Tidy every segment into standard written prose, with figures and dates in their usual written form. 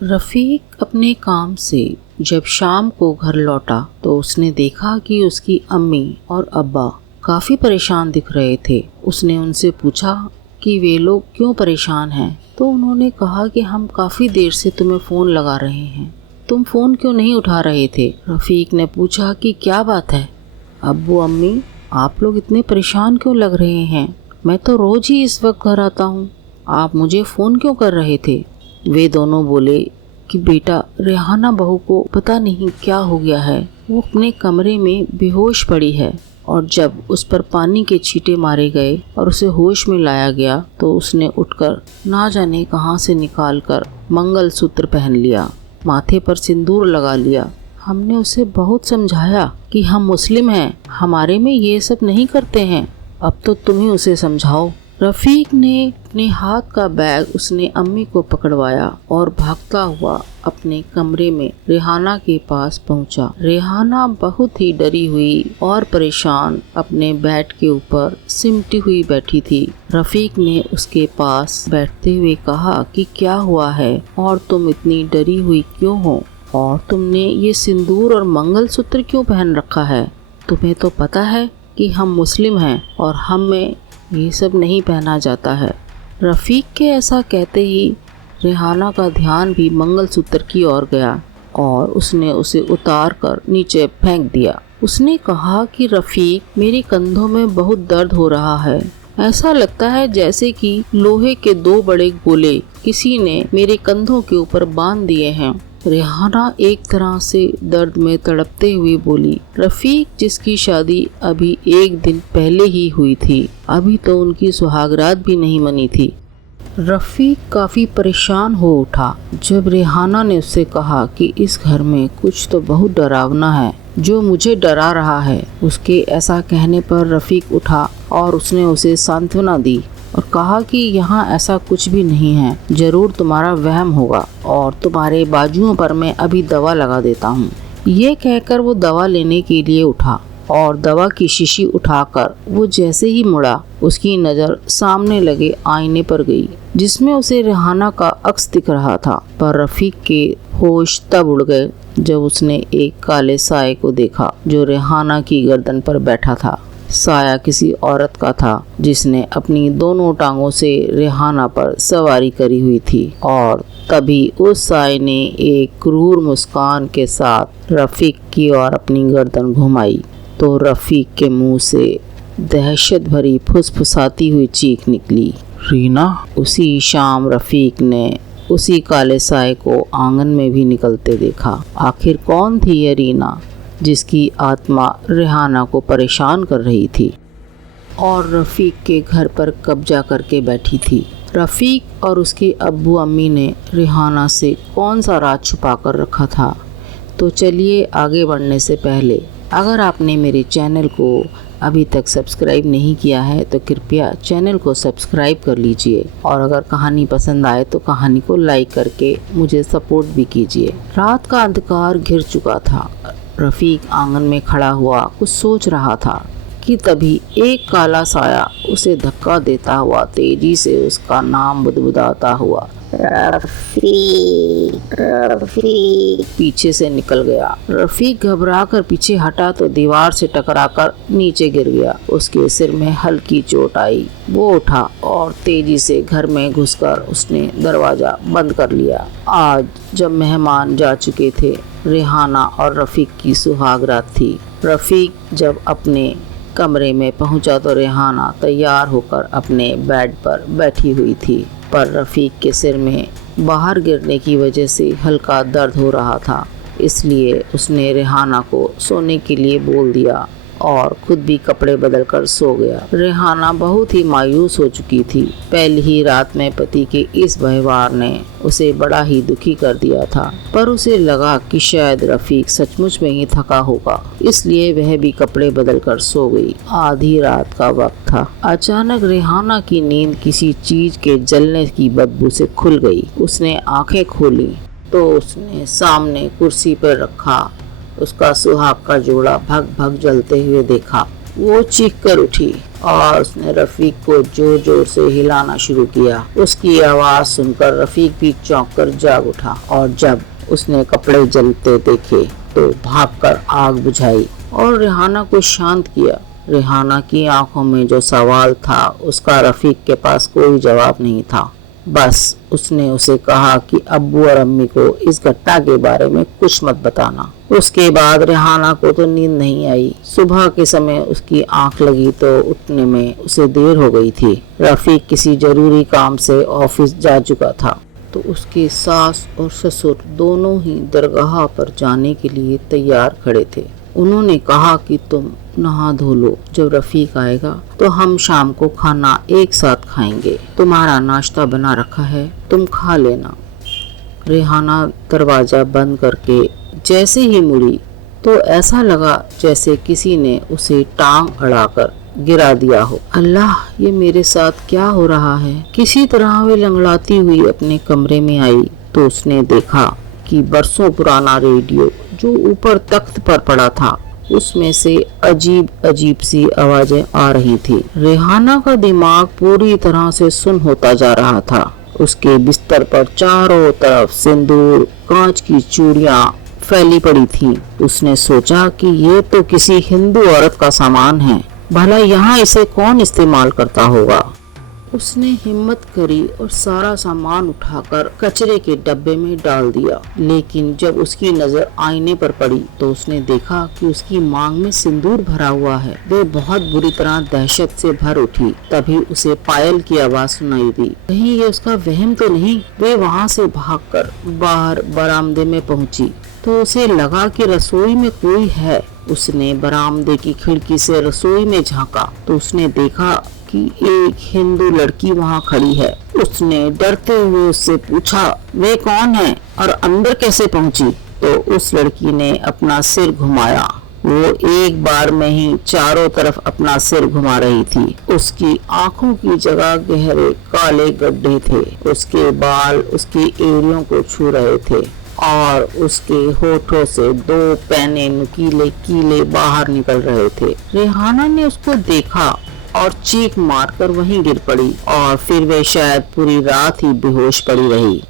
रफ़ीक अपने काम से जब शाम को घर लौटा तो उसने देखा कि उसकी अम्मी और अब्बा काफ़ी परेशान दिख रहे थे। उसने उनसे पूछा कि वे लोग क्यों परेशान हैं, तो उन्होंने कहा कि हम काफ़ी देर से तुम्हें फ़ोन लगा रहे हैं, तुम फ़ोन क्यों नहीं उठा रहे थे। रफ़ीक ने पूछा कि क्या बात है अब्बू अम्मी, आप लोग इतने परेशान क्यों लग रहे हैं, मैं तो रोज़ ही इस वक्त घर आता हूँ, आप मुझे फ़ोन क्यों कर रहे थे। वे दोनों बोले कि बेटा, रेहाना बहू को पता नहीं क्या हो गया है, वो अपने कमरे में बेहोश पड़ी है और जब उस पर पानी के छींटे मारे गए और उसे होश में लाया गया तो उसने उठकर ना जाने कहां से निकालकर मंगलसूत्र पहन लिया, माथे पर सिंदूर लगा लिया। हमने उसे बहुत समझाया कि हम मुस्लिम हैं, हमारे में ये सब नहीं करते हैं, अब तो तुम ही उसे समझाओ। रफ़ीक ने अपने हाथ का बैग उसने अम्मी को पकड़वाया और भागता हुआ अपने कमरे में रेहाना के पास पहुंचा। रेहाना बहुत ही डरी हुई और परेशान अपने बेड के ऊपर सिमटी हुई बैठी थी। रफ़ीक ने उसके पास बैठते हुए कहा कि क्या हुआ है और तुम इतनी डरी हुई क्यों हो, और तुमने ये सिंदूर और मंगलसूत्र क्यों पहन रखा है, तुम्हें तो पता है कि हम मुस्लिम हैं और हम में ये सब नहीं पहना जाता है। रफ़ीक के ऐसा कहते ही रेहाना का ध्यान भी मंगलसूत्र की ओर गया और उसने उसे उतार कर नीचे फेंक दिया। उसने कहा कि रफ़ीक, मेरे कंधों में बहुत दर्द हो रहा है, ऐसा लगता है जैसे कि लोहे के 2 बड़े गोले किसी ने मेरे कंधों के ऊपर बांध दिए हैं। रेहाना एक तरह से दर्द में तड़पते हुए बोली। रफ़ीक, जिसकी शादी अभी 1 दिन पहले ही हुई थी, अभी तो उनकी सुहागरात भी नहीं मनी थी। रफ़ीक काफ़ी परेशान हो उठा जब रेहाना ने उससे कहा कि इस घर में कुछ तो बहुत डरावना है जो मुझे डरा रहा है। उसके ऐसा कहने पर रफ़ीक उठा और उसने उसे सांत्वना दी और कहा कि यहाँ ऐसा कुछ भी नहीं है, जरूर तुम्हारा वहम होगा और तुम्हारे बाजुओं पर मैं अभी दवा लगा देता हूँ। ये कहकर वो दवा लेने के लिए उठा और दवा की शीशी उठाकर वो जैसे ही मुड़ा, उसकी नज़र सामने लगे आईने पर गई जिसमें उसे रेहाना का अक्स दिख रहा था। पर रफ़ीक के होश तब उड़ गए जब उसने एक काले साए को देखा जो रेहाना की गर्दन पर बैठा था। साया किसी औरत का था जिसने अपनी दोनों टांगों से रेहाना पर सवारी करी हुई थी और तभी उस साए ने एक क्रूर मुस्कान के साथ रफ़ीक की ओर अपनी गर्दन घुमाई तो रफ़ीक के मुंह से दहशत भरी फुसफुसाती हुई चीख निकली, रीना। उसी शाम रफ़ीक ने उसी काले साए को आंगन में भी निकलते देखा। आखिर कौन थी ये रीना जिसकी आत्मा रेहाना को परेशान कर रही थी और रफ़ीक के घर पर कब्जा करके बैठी थी। रफ़ीक और उसके अब्बू अम्मी ने रेहाना से कौन सा राज छुपा कर रखा था। तो चलिए आगे बढ़ने से पहले अगर आपने मेरे चैनल को अभी तक सब्सक्राइब नहीं किया है तो कृपया चैनल को सब्सक्राइब कर लीजिए और अगर कहानी पसंद आए तो कहानी को लाइक करके मुझे सपोर्ट भी कीजिए। रात का अंधकार घिर चुका था। रफ़ीक आंगन में खड़ा हुआ कुछ सोच रहा था कि तभी एक काला साया उसे धक्का देता हुआ तेजी से उसका नाम बुदबुदाता हुआ रफ़ीक पीछे से निकल गया। रफ़ीक घबरा कर पीछे हटा तो दीवार से टकराकर नीचे गिर गया। उसके सिर में हल्की चोट आई। वो उठा और तेजी से घर में घुसकर उसने दरवाजा बंद कर लिया। आज जब मेहमान जा चुके थे, रेहाना और रफ़ीक की सुहागरात थी। रफ़ीक जब अपने कमरे में पहुंचा तो रेहाना तैयार होकर अपने बेड पर बैठी हुई थी, पर रफ़ीक के सिर में बाहर गिरने की वजह से हल्का दर्द हो रहा था, इसलिए उसने रेहाना को सोने के लिए बोल दिया और खुद भी कपड़े बदलकर सो गया। रेहाना बहुत ही मायूस हो चुकी थी। पहली ही रात में पति के इस व्यवहार ने उसे बड़ा ही दुखी कर दिया था, पर उसे लगा कि शायद रफ़ीक सचमुच में ही थका होगा, इसलिए वह भी कपड़े बदलकर सो गई। आधी रात का वक्त था। अचानक रेहाना की नींद किसी चीज के जलने की बदबू से खुल गई। उसने आंखें खोली तो उसने सामने कुर्सी पर रखा उसका सुहाग का जोड़ा भग भग जलते हुए देखा। वो चीख कर उठी और उसने रफीक को जोर जोर से हिलाना शुरू किया। उसकी आवाज सुनकर रफीक भी चौंक कर जाग उठा और जब उसने कपड़े जलते देखे तो भागकर आग बुझाई और रेहाना को शांत किया। रेहाना की आंखों में जो सवाल था उसका रफीक के पास कोई जवाब नहीं था। बस उसने उसे कहा कि अब्बू और अम्मी को इस घटना के बारे में कुछ मत बताना। उसके बाद रेहाना को तो नींद नहीं आई। सुबह के समय उसकी आंख लगी तो उठने में उसे देर हो गई थी। रफीक किसी जरूरी काम से ऑफिस जा चुका था तो उसके सास और ससुर दोनों ही दरगाह पर जाने के लिए तैयार खड़े थे। उन्होंने कहा कि तुम नहा धो लो, जब रफीक आएगा तो हम शाम को खाना एक साथ खाएंगे। तुम्हारा नाश्ता बना रखा है, तुम खा लेना। रेहाना दरवाजा बंद करके जैसे ही मुड़ी तो ऐसा लगा जैसे किसी ने उसे टांग अड़ाकर गिरा दिया हो। अल्लाह, ये मेरे साथ क्या हो रहा है? किसी तरह वे लंगड़ाती हुई अपने कमरे में आई तो उसने देखा कि बरसों पुराना रेडियो जो ऊपर तख्त पर पड़ा था उसमें से अजीब अजीब सी आवाजें आ रही थी। रेहाना का दिमाग पूरी तरह से सुन्न होता जा रहा था। उसके बिस्तर पर चारों तरफ सिंदूर, कांच की चूड़ियां फैली पड़ी थीं। उसने सोचा कि ये तो किसी हिंदू औरत का सामान है, भला यहाँ इसे कौन इस्तेमाल करता होगा। उसने हिम्मत करी और सारा सामान उठाकर कचरे के डब्बे में डाल दिया। लेकिन जब उसकी नजर आईने पर पड़ी तो उसने देखा कि उसकी मांग में सिंदूर भरा हुआ है। वो बहुत बुरी तरह दहशत से भर उठी। तभी उसे पायल की आवाज सुनाई दी। कहीं ये उसका वहम तो नहीं। वे वहाँ से भागकर बाहर बरामदे में पहुंची तो उसे लगा कि रसोई में कोई है। उसने बरामदे की खिड़की से रसोई में झांका तो उसने देखा कि एक हिंदू लड़की वहाँ खड़ी है। उसने डरते हुए उससे पूछा, वे कौन है और अंदर कैसे पहुँची? तो उस लड़की ने अपना सिर घुमाया। वो एक बार में ही चारों तरफ अपना सिर घुमा रही थी। उसकी आंखों की जगह गहरे काले गड्ढे थे। उसके बाल उसकी एड़ियों को छू रहे थे और उसके होठों से दो पैने नुकीले कीले बाहर निकल रहे थे। रेहाना ने उसको देखा और चीख मारकर वहीं गिर पड़ी और फिर वे शायद पूरी रात ही बेहोश पड़ी रही।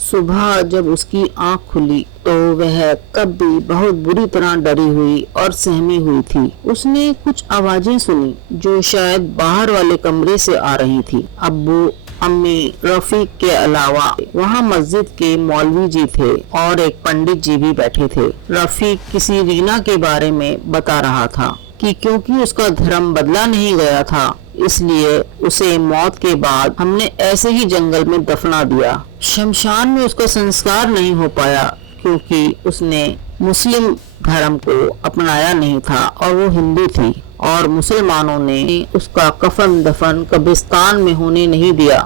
सुबह जब उसकी आंख खुली तो वह तब भी बहुत बुरी तरह डरी हुई और सहमी हुई थी। उसने कुछ आवाजें सुनी जो शायद बाहर वाले कमरे से आ रही थी। अब्बू, अम्मी, रफीक के अलावा वहाँ मस्जिद के मौलवी जी थे और एक पंडित जी भी बैठे थे। रफीक किसी रीना के बारे में बता रहा था कि क्योंकि उसका धर्म बदला नहीं गया था इसलिए उसे मौत के बाद हमने ऐसे ही जंगल में दफना दिया। शमशान में उसका संस्कार नहीं हो पाया क्योंकि उसने मुस्लिम धर्म को अपनाया नहीं था और वो हिंदू थी और मुसलमानों ने उसका कफन दफन कब्रिस्तान में होने नहीं दिया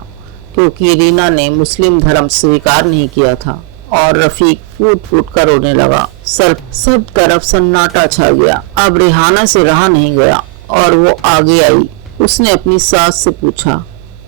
क्योंकि रीना ने मुस्लिम धर्म स्वीकार नहीं किया था। और रफीक फूट फूट कर रोने लगा। सब तरफ सन्नाटा छा गया। अब रेहाना से रहा नहीं गया और वो आगे आई। उसने अपनी सास से पूछा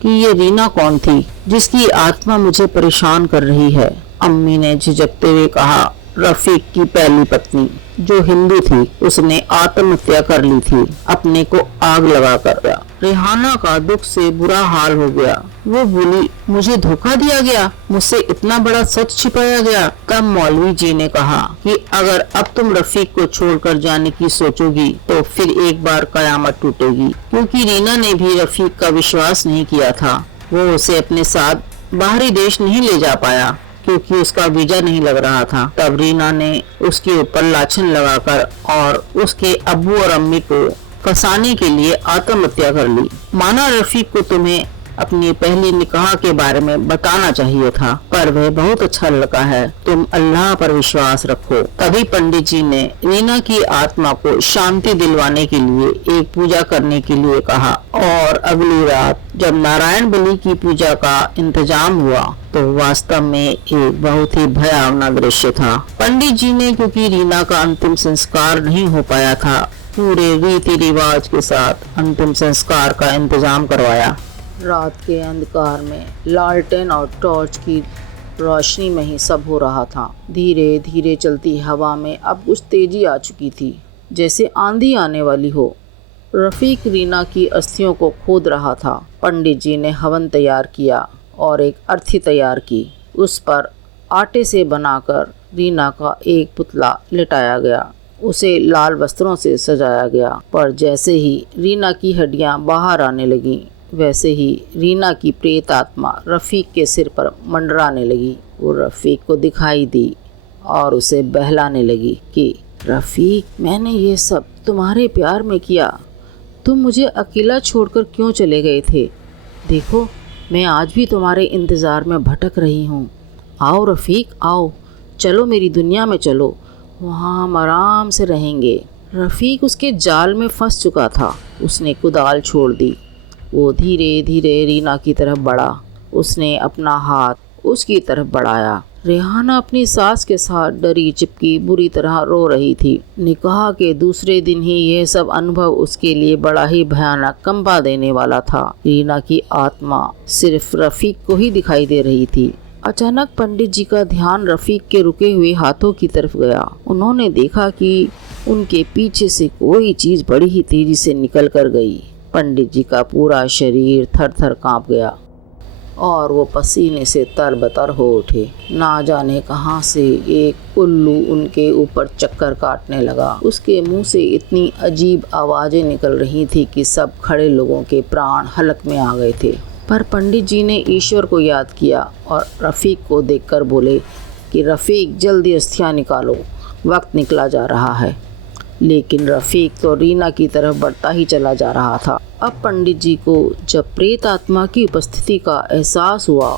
कि ये रीना कौन थी जिसकी आत्मा मुझे परेशान कर रही है। अम्मी ने झिझकते हुए कहा, रफीक की पहली पत्नी जो हिंदू थी उसने आत्महत्या कर ली थी, अपने को आग लगाकर। रेहाना का दुख से बुरा हाल हो गया। वो बोली, मुझे धोखा दिया गया, मुझसे इतना बड़ा सच छिपाया गया। तब मौलवी जी ने कहा कि अगर अब तुम रफीक को छोड़कर जाने की सोचोगी तो फिर एक बार कयामत टूटेगी, क्योंकि रीना ने भी रफीक का विश्वास नहीं किया था। वो उसे अपने साथ बाहरी देश नहीं ले जा पाया क्योंकि उसका वीजा नहीं लग रहा था। तब रीना ने उसके ऊपर लाछन लगाकर और उसके अब्बू और अम्मी को फंसाने के लिए आत्महत्या कर ली। माना रफीक को तुम्हें अपनी पहली निकाह के बारे में बताना चाहिए था, पर वह बहुत अच्छा लड़का है, तुम अल्लाह पर विश्वास रखो। तभी पंडित जी ने रीना की आत्मा को शांति दिलवाने के लिए एक पूजा करने के लिए कहा और अगली रात जब नारायण बलि की पूजा का इंतजाम हुआ तो वास्तव में एक बहुत ही भयावना दृश्य था। पंडित जी ने, क्योंकि रीना का अंतिम संस्कार नहीं हो पाया था, पूरे रीति रिवाज के साथ अंतिम संस्कार का इंतजाम करवाया। रात के अंधकार में लालटेन और टॉर्च की रोशनी में ही सब हो रहा था। धीरे धीरे चलती हवा में अब कुछ तेजी आ चुकी थी, जैसे आंधी आने वाली हो। रफ़ीक रीना की अस्थियों को खोद रहा था। पंडित जी ने हवन तैयार किया और एक अर्थी तैयार की। उस पर आटे से बनाकर रीना का एक पुतला लिटाया गया। उसे लाल वस्त्रों से सजाया गया। पर जैसे ही रीना की हड्डियां बाहर आने लगीं, वैसे ही रीना की प्रेत आत्मा रफ़ीक के सिर पर मंडराने लगी। वो रफ़ीक को दिखाई दी और उसे बहलाने लगी कि रफ़ीक, मैंने ये सब तुम्हारे प्यार में किया। तुम मुझे अकेला छोड़कर क्यों चले गए थे? देखो, मैं आज भी तुम्हारे इंतज़ार में भटक रही हूँ। आओ रफ़ीक, आओ, चलो मेरी दुनिया में चलो, वहाँ हम आराम से रहेंगे। रफ़ीक उसके जाल में फंस चुका था। उसने कुदाल छोड़ दी। वो धीरे धीरे रीना की तरफ बढ़ा। उसने अपना हाथ उसकी तरफ बढ़ाया। रेहाना अपनी सास के साथ डरी चिपकी बुरी तरह रो रही थी। निकाह के दूसरे दिन ही यह सब अनुभव उसके लिए बड़ा ही भयानक कंपा देने वाला था। रीना की आत्मा सिर्फ रफ़ीक को ही दिखाई दे रही थी। अचानक पंडित जी का ध्यान रफ़ीक के रुके हुए हाथों की तरफ गया। उन्होंने देखा कि उनके पीछे से कोई चीज़ बड़ी ही तेजी से निकल कर गई। पंडित जी का पूरा शरीर थर थर काँप गया और वो पसीने से तरबतर हो उठे। ना जाने कहाँ से एक उल्लू उनके ऊपर चक्कर काटने लगा। उसके मुंह से इतनी अजीब आवाज़ें निकल रही थी कि सब खड़े लोगों के प्राण हलक में आ गए थे। पर पंडित जी ने ईश्वर को याद किया और रफ़ीक को देखकर बोले कि रफ़ीक, जल्दी अस्थियाँ निकालो, वक्त निकला जा रहा है। लेकिन रफ़ीक तो रीना की तरफ बढ़ता ही चला जा रहा था। अब पंडित जी को जब प्रेत आत्मा की उपस्थिति का एहसास हुआ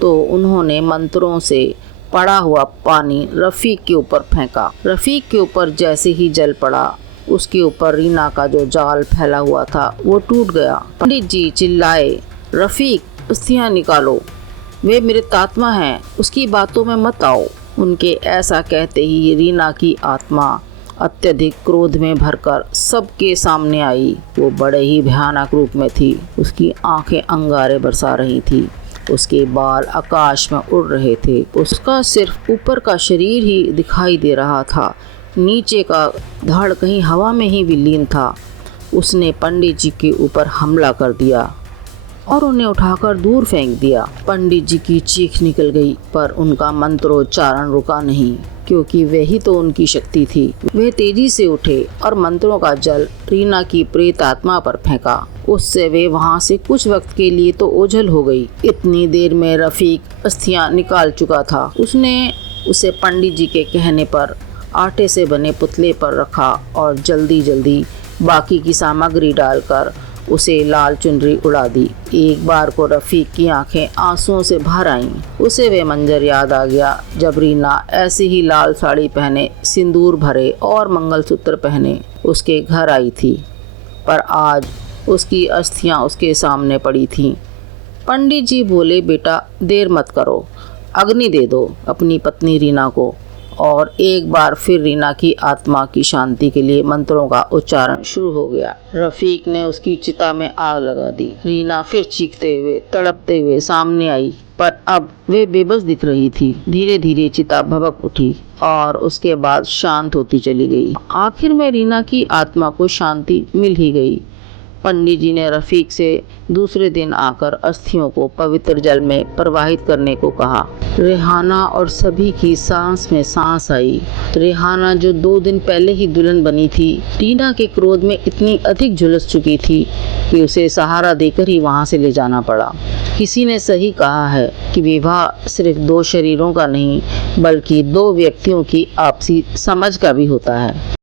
तो उन्होंने मंत्रों से पड़ा हुआ पानी रफ़ीक के ऊपर फेंका। रफ़ीक के ऊपर जैसे ही जल पड़ा, उसके ऊपर रीना का जो जाल फैला हुआ था वो टूट गया। पंडित जी चिल्लाए, रफ़ीक, अस्थियाँ निकालो, वे मृत आत्मा हैं, उसकी बातों में मत आओ। उनके ऐसा कहते ही रीना की आत्मा अत्यधिक क्रोध में भरकर सबके सामने आई। वो बड़े ही भयानक रूप में थी। उसकी आंखें अंगारे बरसा रही थी। उसके बाल आकाश में उड़ रहे थे। उसका सिर्फ ऊपर का शरीर ही दिखाई दे रहा था। नीचे का धड़ कहीं हवा में ही विलीन था। उसने पंडित जी के ऊपर हमला कर दिया और उन्हें उठाकर दूर फेंक दिया। पंडित जी की चीख निकल गई, पर उनका मंत्रोच्चारण रुका नहीं, क्योंकि वही तो उनकी शक्ति थी। वे तेजी से उठे और मंत्रों का जल रीना की प्रेत आत्मा पर फेंका। उससे वे वहां से कुछ वक्त के लिए तो ओझल हो गई। इतनी देर में रफ़ीक अस्थियां निकाल चुका था। उसने उसे पंडित जी के कहने पर आटे से बने पुतले पर रखा और जल्दी जल्दी बाकी की सामग्री डालकर उसे लाल चुनरी उड़ा दी। एक बार को रफ़ीक की आंखें आंसुओं से भर आईं। उसे वे मंजर याद आ गया जब रीना ऐसी ही लाल साड़ी पहने, सिंदूर भरे और मंगलसूत्र पहने उसके घर आई थी। पर आज उसकी अस्थियां उसके सामने पड़ी थीं। पंडित जी बोले, बेटा, देर मत करो, अग्नि दे दो अपनी पत्नी रीना को। और एक बार फिर रीना की आत्मा की शांति के लिए मंत्रों का उच्चारण शुरू हो गया। रफ़ीक ने उसकी चिता में आग लगा दी। रीना फिर चीखते हुए, तड़पते हुए सामने आई, पर अब वे बेबस दिख रही थी। धीरे धीरे चिता भभक उठी और उसके बाद शांत होती चली गई। आखिर में रीना की आत्मा को शांति मिल ही गई। पंडित जी ने रफ़ीक से दूसरे दिन आकर अस्थियों को पवित्र जल में प्रवाहित करने को कहा। रेहाना और सभी की सांस में सांस आई। रेहाना, जो 2 दिन पहले ही दुल्हन बनी थी, रीना के क्रोध में इतनी अधिक झुलस चुकी थी कि उसे सहारा देकर ही वहां से ले जाना पड़ा। किसी ने सही कहा है कि विवाह सिर्फ 2 शरीरों का नहीं, बल्कि 2 व्यक्तियों की आपसी समझ का भी होता है।